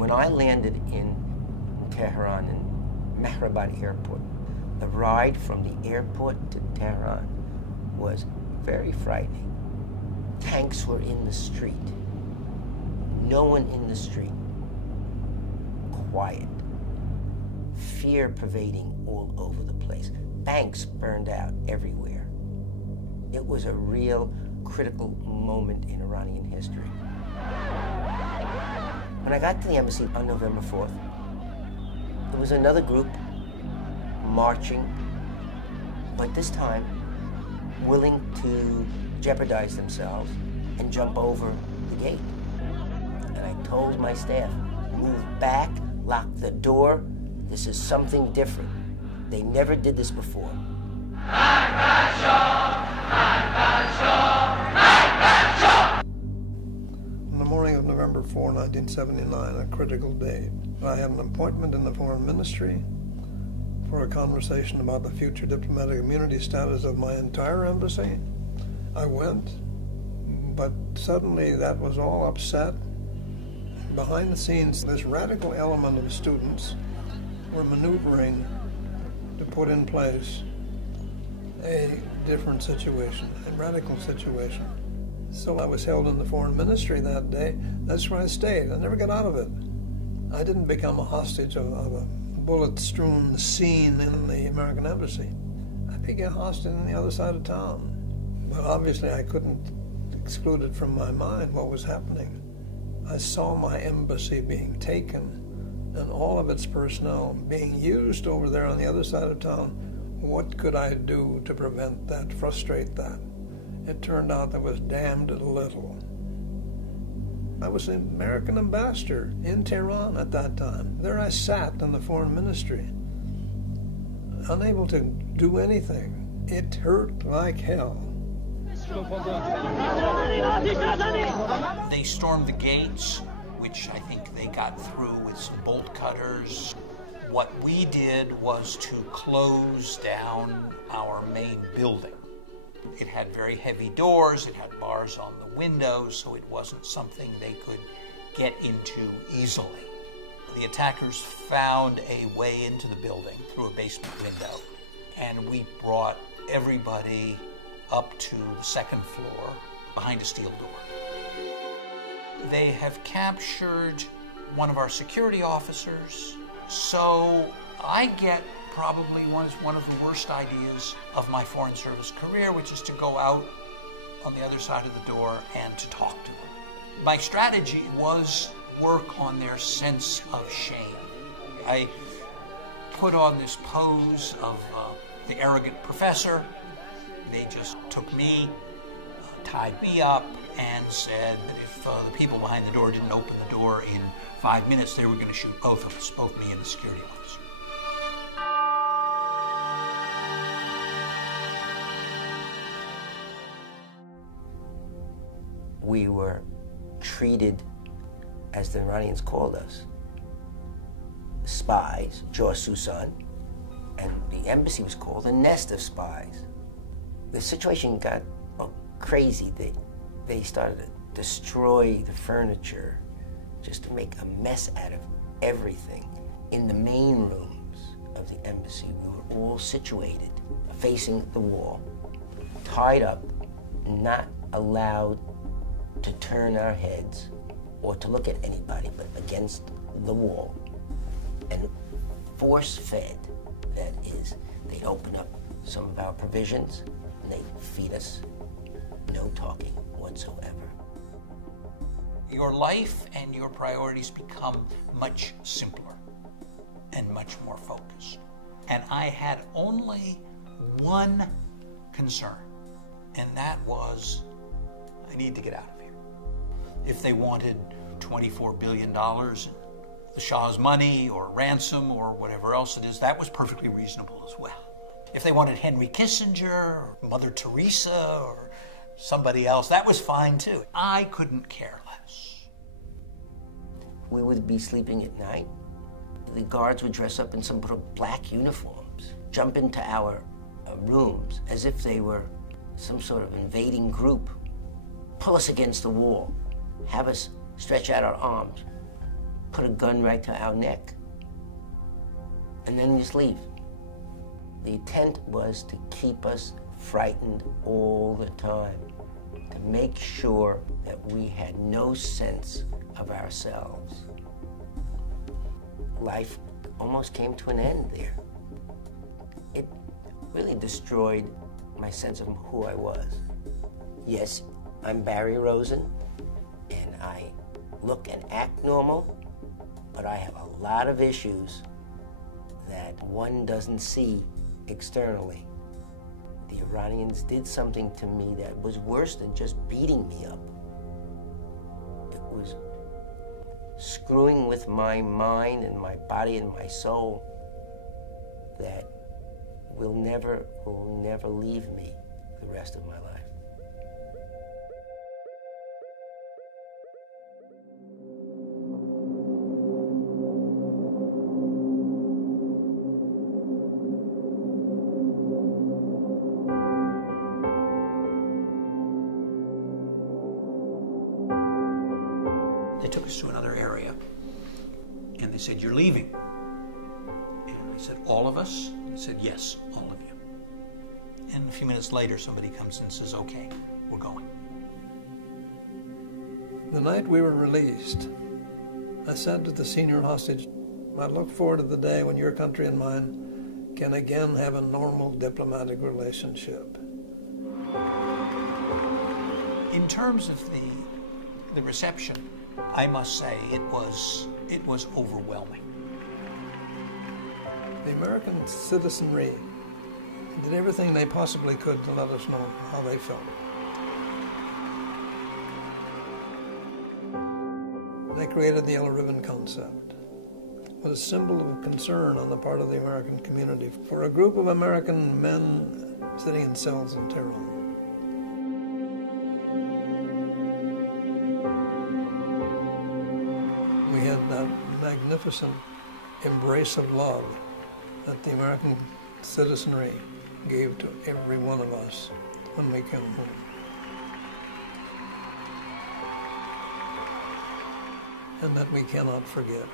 When I landed in Tehran, in Mehrabad Airport, the ride from the airport to Tehran was very frightening. Tanks were in the street. No one in the street. Quiet. Fear pervading all over the place. Banks burned out everywhere. It was a real critical moment in Iranian history. When I got to the embassy on November 4th, there was another group marching, but this time willing to jeopardize themselves and jump over the gate. And I told my staff, move back, lock the door. This is something different. They never did this before. On the morning of November 4, 1979, a critical day, I had an appointment in the Foreign Ministry for a conversation about the future diplomatic immunity status of my entire embassy. I went, but suddenly that was all upset. Behind the scenes, this radical element of students were maneuvering to put in place a different situation, a radical situation. So I was held in the Foreign Ministry that day. That's where I stayed. I never got out of it. I didn't become a hostage of a bullet-strewn scene in the American embassy. I became a hostage on the other side of town. But obviously I couldn't exclude it from my mind what was happening. I saw my embassy being taken and all of its personnel being used over there on the other side of town. What could I do to prevent that, frustrate that? It turned out there was damned little. I was the American ambassador in Tehran at that time. There I sat in the Foreign Ministry, unable to do anything. It hurt like hell. They stormed the gates, which I think they got through with some bolt cutters. What we did was to close down our main building. It had very heavy doors, it had bars on the windows, so it wasn't something they could get into easily. The attackers found a way into the building through a basement window, and we brought everybody up to the second floor behind a steel door. They have captured one of our security officers, so I get probably one of the worst ideas of my Foreign Service career, which is to go out on the other side of the door and to talk to them. My strategy was work on their sense of shame. I put on this pose of the arrogant professor. They just took me, tied me up, and said that if the people behind the door didn't open the door in 5 minutes, they were going to shoot both of us, both me and the security officer. We were treated, as the Iranians called us, spies, jasusan, and the embassy was called a nest of spies. The situation got crazy. They started to destroy the furniture, just to make a mess out of everything. In the main rooms of the embassy, we were all situated, facing the wall, tied up, not allowed to turn our heads or to look at anybody, but against the wall, and force-fed. That is, they'd open up some of our provisions and they'd feed us. No talking whatsoever. Your life and your priorities become much simpler and much more focused. And I had only one concern, and that was, I need to get out of here. If they wanted $24 billion, the Shah's money or ransom or whatever else it is, that was perfectly reasonable as well. If they wanted Henry Kissinger or Mother Teresa or somebody else, that was fine too. I couldn't care less. We would be sleeping at night. The guards would dress up in some sort of black uniforms, jump into our rooms as if they were some sort of invading group, pull us against the wall, have us stretch out our arms, put a gun right to our neck, and then just leave. The intent was to keep us frightened all the time, to make sure that we had no sense of ourselves. Life almost came to an end there. It really destroyed my sense of who I was. Yes, I'm Barry Rosen, and I look and act normal, but I have a lot of issues that one doesn't see externally. The Iranians did something to me that was worse than just beating me up. It was screwing with my mind and my body and my soul that will never leave me the rest of my life. They took us to another area, and they said, "You're leaving." And I said, "All of us?" They said, "Yes, all of you." And a few minutes later, somebody comes in and says, "Okay, we're going." The night we were released, I said to the senior hostage, "I look forward to the day when your country and mine can again have a normal diplomatic relationship." In terms of the reception, I must say it was overwhelming. The American citizenry did everything they possibly could to let us know how they felt. They created the Yellow Ribbon concept. It was a symbol of concern on the part of the American community for a group of American men sitting in cells in Tehran. We had that magnificent embrace of love that the American citizenry gave to every one of us when we came home. And that we cannot forget.